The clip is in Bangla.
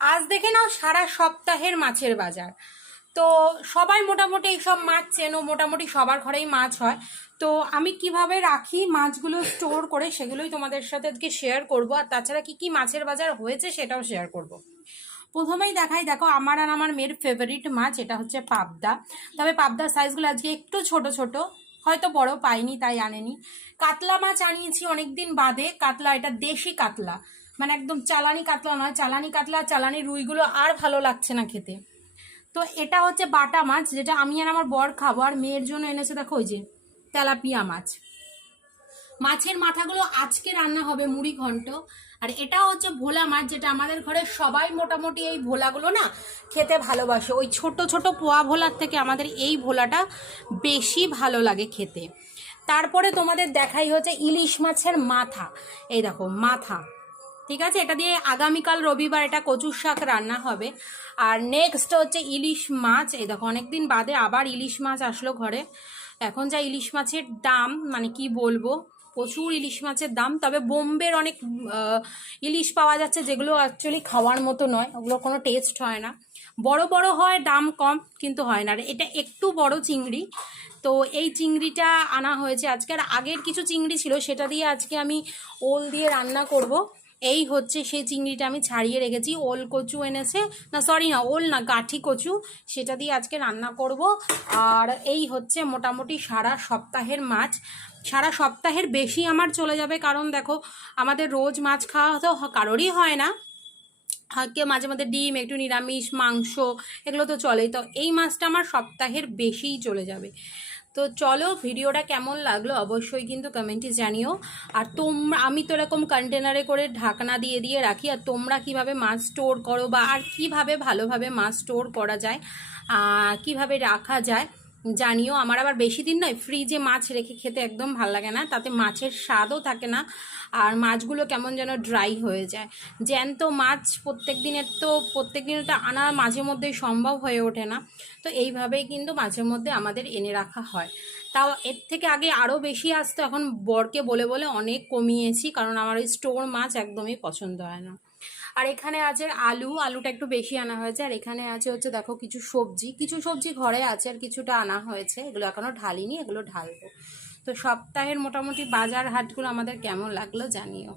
আজ দেখে নাও সারা সপ্তাহের মাছের বাজার। তো সবাই মোটামুটি এইসব মাছ চেনো, মোটামুটি সবার ঘরেই মাছ হয়। তো আমি কিভাবে রাখি মাছগুলো স্টোর করে সেগুলোই তোমাদের সাথে আজকে শেয়ার করব, আর তাছাড়া কি কি মাছের বাজার হয়েছে সেটাও শেয়ার করব। প্রথমেই দেখাই, দেখো আমার আর আমার মেয়ের ফেভারিট মাছ, এটা হচ্ছে পাবদা। তবে পাবদার সাইজগুলো আজকে একটু ছোট ছোট, হয়তো বড় পাইনি তাই আনেনি। কাতলা মাছ আনিয়েছি অনেকদিন বাদে, কাতলা, এটা দেশি কাতলা, মানে একদম চালানি কাতলা নয়। চালানি কাতলা, চালানি রুইগুলো আর ভালো লাগছে না খেতে। তো এটা হচ্ছে বাটা মাছ, যেটা আমি আর আমার বর খাবো। আর মেয়ের জন্য এনেছে দেখো ওই যে তেলাপিয়া মাছ। মাছের মাথাগুলো আজকে রান্না হবে মুড়ি ঘন্ট। আর এটা হচ্ছে ভোলা মাছ, যেটা আমাদের ঘরে সবাই মোটামুটি এই ভোলাগুলো না খেতে ভালোবাসে। ওই ছোট ছোট পোয়া ভোলার থেকে আমাদের এই ভোলাটা বেশি ভালো লাগে খেতে। তারপরে তোমাদের দেখাই হচ্ছে ইলিশ মাছের মাথা। এই দেখো মাথা, ঠিক আছে, এটা দিয়ে আগামীকাল রবিবার এটা কচুর শাক রান্না হবে। আর নেক্সট হচ্ছে ইলিশ মাছ। এই দেখো অনেকদিন বাদে আবার ইলিশ মাছ আসলো ঘরে। এখন যা ইলিশ মাছের দাম, মানে কি বলবো, প্রচুর ইলিশ মাছের দাম। তবে বোম্বের অনেক ইলিশ পাওয়া যাচ্ছে যেগুলো অ্যাকচুয়ালি খাওয়ার মতো নয়, ওগুলো কোনো টেস্ট হয় না। বড় বড় হয়, দাম কম, কিন্তু হয় না। আর এটা একটু বড় চিংড়ি, তো এই চিংড়িটা আনা হয়েছে আজকে। আর আগের কিছু চিংড়ি ছিল, সেটা দিয়ে আজকে আমি ওল দিয়ে রান্না করব। এই হচ্ছে সেই চিংড়িটা আমি ছাড়িয়ে রেখেছি। ওল কচু এনেছে, না সরি না, ওল না, গাঠি কচু, সেটা দিয়ে আজকে রান্না করব। আর এই হচ্ছে মোটামুটি সারা সপ্তাহের মাছ। সারা সপ্তাহের বেশি আমার চলে যাবে, কারণ দেখো আমাদের রোজ মাছ খাওয়া তো কারোরই হয় না। কেউ মাঝে মাঝে ডিম, একটু নিরামিষ, মাংস, এগুলো তো চলেই। তো এই মাছটা আমার সপ্তাহের বেশিই চলে যাবে। তো চলো, ভিডিওটা কেমন লাগলো অবশ্যই কিন্তু কমেন্টে জানিও। আর তোমরা, আমি তো এরকম কন্টেনারে করে ঢাকনা দিয়ে দিয়ে রাখি, আর তোমরা কিভাবে মাছ স্টোর করো, বা আর কিভাবে ভালোভাবে মাছ স্টোর করা যায়, কিভাবে রাখা যায় জানিও। আমার আবার বেশি দিন নয়, ফ্রিজে মাছ রেখে খেতে একদম ভালো লাগে না, তাতে মাছের স্বাদও থাকে না, আর মাছগুলো কেমন যেন ড্রাই হয়ে যায়। জ্যান্ত মাছ প্রত্যেক দিনের তো আনা মাঝে মধ্যেই সম্ভব হয়ে ওঠে না। তো এইভাবেই কিন্তু মাঝে মধ্যে আমাদের এনে রাখা হয়। তাও এর থেকে আগে আরও বেশি আসতো, এখন বরকে বলে বলে অনেক কমিয়েছি, কারণ আমার ওই স্টোর মাছ একদমই পছন্দ হয় না। আর এখানে আছে আলুটা একটু বেশি আনা হয়েছে। আর এখানে আছে হচ্ছে দেখো কিছু সবজি ঘরে আছে, আর কিছুটা আনা হয়েছে, এগুলো এখনো ঢালিনি, এগুলো ঢালবো। তো সপ্তাহের মোটামুটি বাজার হাটগুলো আমাদের কেমন লাগলো জানিও।